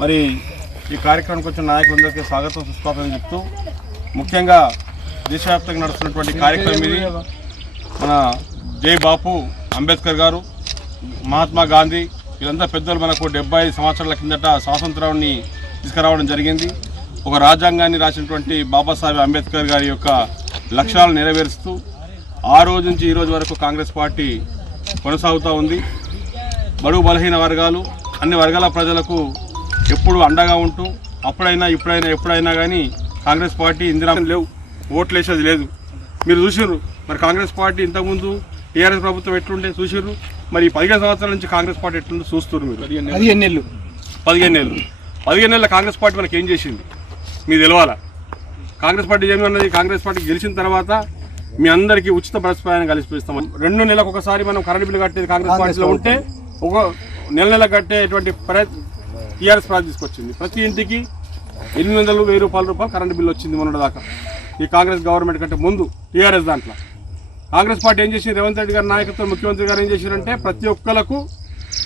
మరి ఈ కార్యక్రమానికి వచ్చిన నాయకులందరికీ స్వాగతం సుస్వాగతం చెప్తూ ముఖ్యంగా దేశవ్యాప్తంగా నడుస్తున్నటువంటి కార్యక్రమం ఇది. మన జై బాపు అంబేద్కర్ గారు, మహాత్మా గాంధీ వీళ్ళంతా పెద్దలు మనకు 75 సంవత్సరాల కిందట స్వాతంత్రాన్ని తీసుకురావడం జరిగింది. ఒక రాజ్యాంగాన్ని రాసినటువంటి బాబాసాహెబ్ అంబేద్కర్ గారి యొక్క లక్ష్యాలను నెరవేరుస్తూ ఆ రోజు నుంచి ఈ రోజు వరకు కాంగ్రెస్ పార్టీ కొనసాగుతూ ఉంది. బడుగు బలహీన వర్గాలు అన్ని వర్గాల ప్రజలకు ఎప్పుడు అండగా ఉంటూ అప్పుడైనా ఇప్పుడైనా ఎప్పుడైనా కానీ కాంగ్రెస్ పార్టీ ఇందిరా లేవు, ఓట్లు వేసేది లేదు. మీరు చూసిర్రు మరి కాంగ్రెస్ పార్టీ ఇంతకుముందు టీఆర్ఎస్ ప్రభుత్వం ఎట్లుండే చూసిర్రు. మరి 15 సంవత్సరాల నుంచి కాంగ్రెస్ పార్టీ ఎట్లుందో చూస్తున్నారు మీరు. 15 ఏళ్ళ కాంగ్రెస్ పార్టీ మనకి ఏం చేసింది మీకు తెలవాలా. కాంగ్రెస్ పార్టీ ఏమన్నది, కాంగ్రెస్ పార్టీ గెలిచిన తర్వాత మీ అందరికీ ఉచిత బస్ ప్రయాణం కలిసిపిస్తామని 2 నెలలకు ఒకసారి మనం కరెంట్ బిల్లు కట్టేది కాంగ్రెస్ పార్టీలో ఉంటే ఒక నెల కట్టేటువంటి టీఆర్ఎస్ పార్టీ తీసుకొచ్చింది. ప్రతి ఇంటికి 800-1000 రూపాయలు కరెంటు బిల్లు వచ్చింది మొన్నటి దాకా. ఈ కాంగ్రెస్ గవర్నమెంట్ కంటే ముందు టీఆర్ఎస్ దాంట్లో కాంగ్రెస్ పార్టీ ఏం చేసింది, రేవంత్ రెడ్డి గారి నాయకత్వం ముఖ్యమంత్రి గారు ఏం చేశారంటే ప్రతి ఒక్కరికి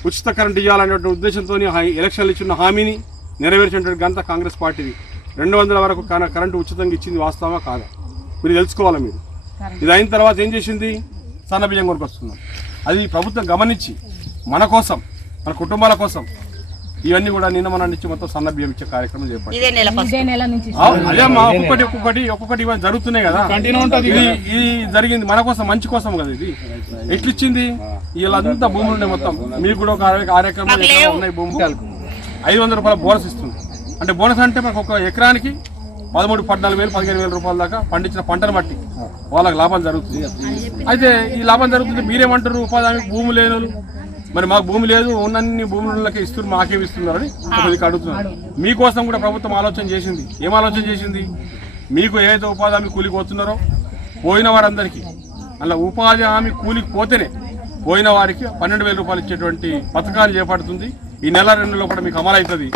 ఉచిత కరెంటు ఇవ్వాలనే ఉద్దేశంతో ఎలక్షన్లు ఇచ్చిన హామీని నెరవేర్చినటువంటి ఘనత కాంగ్రెస్ పార్టీది. 200 వరకు కరెంటు ఉచితంగా ఇచ్చింది వాస్తవమా కాదా మీరు తెలుసుకోవాలి. మీరు ఇది అయిన తర్వాత ఏం చేసింది, సన్నబియ్యం కొనుకొస్తున్నాం. అది ప్రభుత్వం గమనించి మన కోసం మన కుటుంబాల కోసం ఇవన్నీ కూడా నిన్న మన నుంచి మొత్తం సన్న బియ్యం ఇచ్చే కార్యక్రమం చేపట్టారు. అదే మా ఒక్కొక్కటి ఇవన్నీ జరుగుతున్నాయి కదా. ఇది జరిగింది మన కోసం, మంచి కోసం కదా. ఇది ఎట్లిచ్చింది, వీళ్ళంతా భూములు ఉన్నాయి మొత్తం. మీకు కూడా ఒక కార్యక్రమాలు ఉన్నాయి. భూమి 500 రూపాయల బోనస్ ఇస్తుంది. అంటే బోనస్ అంటే మనకు ఒక ఎకరానికి 13,000-14,000 15,000 రూపాయల దాకా పండించిన పంటను బట్టి వాళ్ళకి లాభం జరుగుతుంది. అయితే ఈ లాభం జరుగుతుంది మీరేమంటారు, ఉపాధి హామీ భూమి లేని మరి మాకు భూమి లేదు, ఉన్నన్ని భూములకి ఇస్తున్నారు, మాకేమి ఇస్తున్నారని ఒకరికి అడుగుతున్నారు. మీకోసం కూడా ప్రభుత్వం ఆలోచన చేసింది. ఏం ఆలోచన చేసింది, మీకు ఏదైతే ఉపాధి హామీ కూలికి పోతున్నారో పోయిన వారందరికీ అలా ఉపాధి హామీ కూలికి పోతేనే పోయిన వారికి 12,000 రూపాయలు ఇచ్చేటువంటి పథకాన్ని చేపడుతుంది. ఈ నెల 2 నెలల్లో కూడా మీకు అమలు అవుతుంది.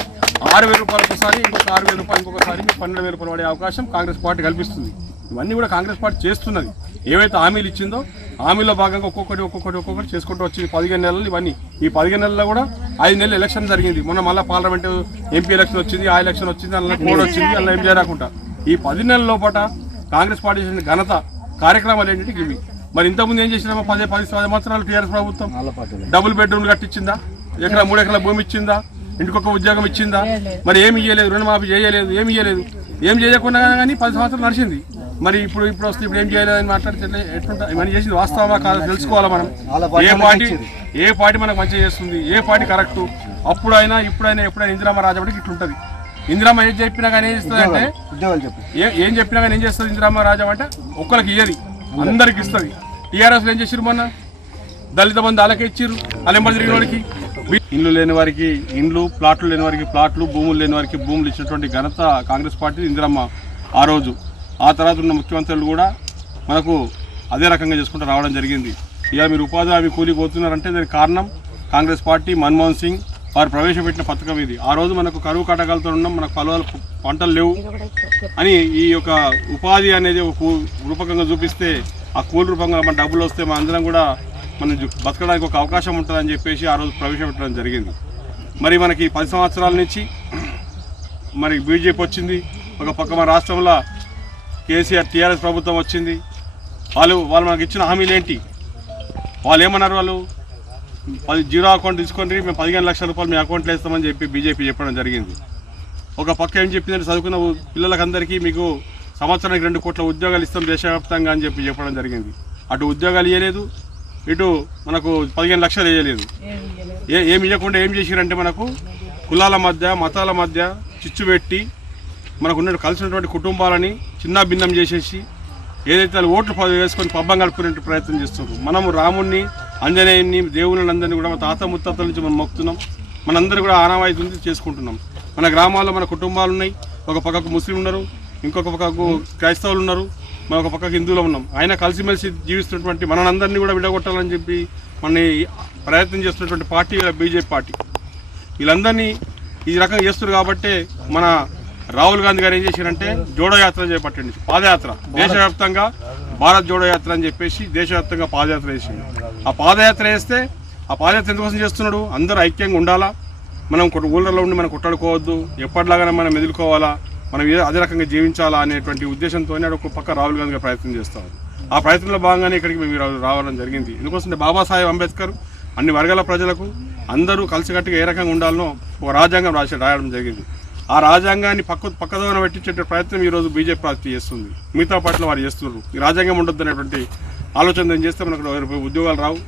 6,000 రూపాయలు ఒకసారి, ఇంకొక 6,000 రూపాయలు ఇంకొకసారి, 12,000 రూపాయలు పడే అవకాశం కాంగ్రెస్ పార్టీ కల్పిస్తుంది. ఇవన్నీ కూడా కాంగ్రెస్ పార్టీ చేస్తున్నది. ఏవైతే హామీలు ఇచ్చిందో హామీలో భాగంగా ఒక్కొక్కటి చేసుకుంటూ వచ్చింది 15 నెలలు. ఇవన్నీ ఈ 15 నెలల్లో కూడా 5 నెలలు ఎలక్షన్ జరిగింది. మొన్న మళ్ళీ పార్లమెంట్ ఎంపీ ఎలక్షన్ వచ్చింది, ఆ ఎలక్షన్ వచ్చింది, అందులో కోడ్ వచ్చింది, అందులో ఏం చేయకుండా ఈ 10 నెలల లోపల కాంగ్రెస్ పార్టీ చేసిన ఘనత కార్యక్రమాలు ఏంటంటే ఇవి. మరి ఇంతకుముందు ఏం చేసినామో 10 సంవత్సరాలు టీఆర్ఎస్ ప్రభుత్వం డబుల్ బెడ్రూమ్లు కట్టించిందా, 3 ఎకరాల భూమి ఇచ్చిందా, ఇంటికొక ఉద్యోగం ఇచ్చిందా, మరి ఏమి ఇయ్యలేదు, రుణమాఫీ చేయలేదు, ఏమి ఇయ్యలేదు. ఏం చేయకుండా కానీ 10 సంవత్సరాలు నడిచింది. మరి ఇప్పుడు వస్తే ఇప్పుడు ఏం చేయలేదని మాట్లాడితే ఎట్లుంటా, ఇవన్నీ చేసింది వాస్తవమా కాదా తెలుసుకోవాలి మనం. ఏ పార్టీ మనకు మంచిగా చేస్తుంది, ఏ పార్టీ కరెక్ట్. అప్పుడైనా ఇప్పుడైనా ఎప్పుడైనా ఇందిరామ రాజాపడికి ఇట్లుంటది. ఇందిరామ ఏం చెప్పినా కానీ ఏం చేస్తుంది అంటే ఏం చెప్పినా కానీ ఏం చేస్తుంది ఇందిరామ రాజా అంటే ఒక్కరికి ఇయ్యది, అందరికి ఇస్తుంది. టీఆర్ఎస్ ఏం చేసిరు, మొన్న దళిత బంధు అలాగే ఇచ్చిర్రు, అలెంబడి తిరిగిన వాడికి ఇండ్లు లేని వారికి ఇండ్లు, ప్లాట్లు లేని వారికి ప్లాట్లు, భూములు లేని వారికి భూములు ఇచ్చినటువంటి ఘనత కాంగ్రెస్ పార్టీ ఇందిరమ్మ ఆ రోజు. ఆ తర్వాత ఉన్న ముఖ్యమంత్రులు కూడా మనకు అదే రకంగా చేసుకుంటూ రావడం జరిగింది. ఇక మీరు ఉపాధి హామీ కూలికి పోతున్నారంటే దానికి కారణం కాంగ్రెస్ పార్టీ, మన్మోహన్ సింగ్ వారు ప్రవేశపెట్టిన పథకం ఇది. ఆ రోజు మనకు కరువు కాటకాలతో ఉన్నాం, మనకు పొలాలు పంటలు లేవు అని ఈ యొక్క ఉపాధి అనేది ఒక రూపకంగా చూపిస్తే ఆ కూలి రూపంగా మన డబ్బులు వస్తే మన అందరం కూడా మనం బతకడానికి ఒక అవకాశం ఉంటుందని చెప్పేసి ఆ రోజు ప్రవేశపెట్టడం జరిగింది. మరి మనకి 10 సంవత్సరాల నుంచి మరి బీజేపీ వచ్చింది, ఒక పక్క మన రాష్ట్రంలో కేసీఆర్ టీఆర్ఎస్ ప్రభుత్వం వచ్చింది. వాళ్ళు మనకు ఇచ్చిన హామీలు ఏంటి, వాళ్ళు ఏమన్నారు, వాళ్ళు 0 అకౌంట్ తీసుకొని మేము 15 లక్షల రూపాయలు మీ అకౌంట్లో వేస్తామని చెప్పి బీజేపీ చెప్పడం జరిగింది. ఒక పక్క ఏం చెప్పిందంటే చదువుకున్న పిల్లలకందరికీ మీకు సంవత్సరానికి 2 కోట్ల ఉద్యోగాలు ఇస్తాం దేశవ్యాప్తంగా అని చెప్పి చెప్పడం జరిగింది. అటు ఉద్యోగాలు ఇవ్వలేదు, ఇటు మనకు 15 లక్షలు వేయలేదు. ఏమి ఇవ్వకుండా ఏం చేశారంటే మనకు కులాల మధ్య మతాల మధ్య చిచ్చు పెట్టి మనకు ఉన్న కలిసినటువంటి కుటుంబాలని చిన్న భిన్నం చేసేసి ఏదైతే ఓట్లు వేసుకొని పబ్బం గడుపుకునే ప్రయత్నం చేస్తున్నారు. మనము రాముణ్ణి, ఆంజనేయుని, దేవుళ్ళందరినీ కూడా మన తాత ముత్తాతల నుంచి మనం మొక్కుతున్నాం. మనందరూ కూడా ఆనవాయితీ చేసుకుంటున్నాం. మన గ్రామాల్లో మన కుటుంబాలు ఉన్నాయి. ఒక పక్కకు ముస్లిం ఉన్నారు, ఇంకొక పక్కకు క్రైస్తవులు ఉన్నారు, మన ఒక పక్కకు హిందువులు ఉన్నాం. ఆయన కలిసిమెలిసి జీవిస్తున్నటువంటి మనందరినీ కూడా విడగొట్టాలని చెప్పి మన ప్రయత్నం చేస్తున్నటువంటి పార్టీ బీజేపీ పార్టీ. వీళ్ళందరినీ ఈ రకంగా చేస్తున్నారు కాబట్టి మన రాహుల్ గాంధీ గారు ఏం చేశారంటే జోడో యాత్ర చేపట్టండి, పాదయాత్ర, దేశవ్యాప్తంగా భారత్ జోడో యాత్ర అని చెప్పేసి దేశవ్యాప్తంగా పాదయాత్ర చేసింది. ఆ పాదయాత్ర చేస్తే ఆ పాదయాత్ర ఎందుకోసం చేస్తున్నాడు, అందరూ ఐక్యంగా ఉండాలా, మనం ఊళ్ళలో ఉండి మనం కొట్లాడుకోవద్దు, ఎప్పటిలాగానే మనం ఎదుర్కోవాలా, మనం అదే రకంగా జీవించాలా అనేటువంటి ఉద్దేశంతో ఒక పక్క రాహుల్ గాంధీ గారు ప్రయత్నం చేస్తారు. ఆ ప్రయత్నంలో భాగంగానే ఇక్కడికి మేము రావడం జరిగింది. ఎందుకోసం బాబాసాహెబ్ అంబేద్కర్ అన్ని వర్గాల ప్రజలకు అందరూ కలిసికట్టుగా ఏ రకంగా ఉండాలనో ఒక రాజ్యాంగం రాయడం జరిగింది. ఆ రాజ్యాంగాన్ని పక్కదోన పెట్టించే ప్రయత్నం ఈరోజు బీజేపీ పార్టీ చేస్తుంది, మిగతా పార్టీలో వారు చేస్తున్నారు. ఈ రాజ్యాంగం ఉండొద్దు అనేటువంటి ఆలోచన చేస్తే మనకు ఉద్యోగాలు రావు.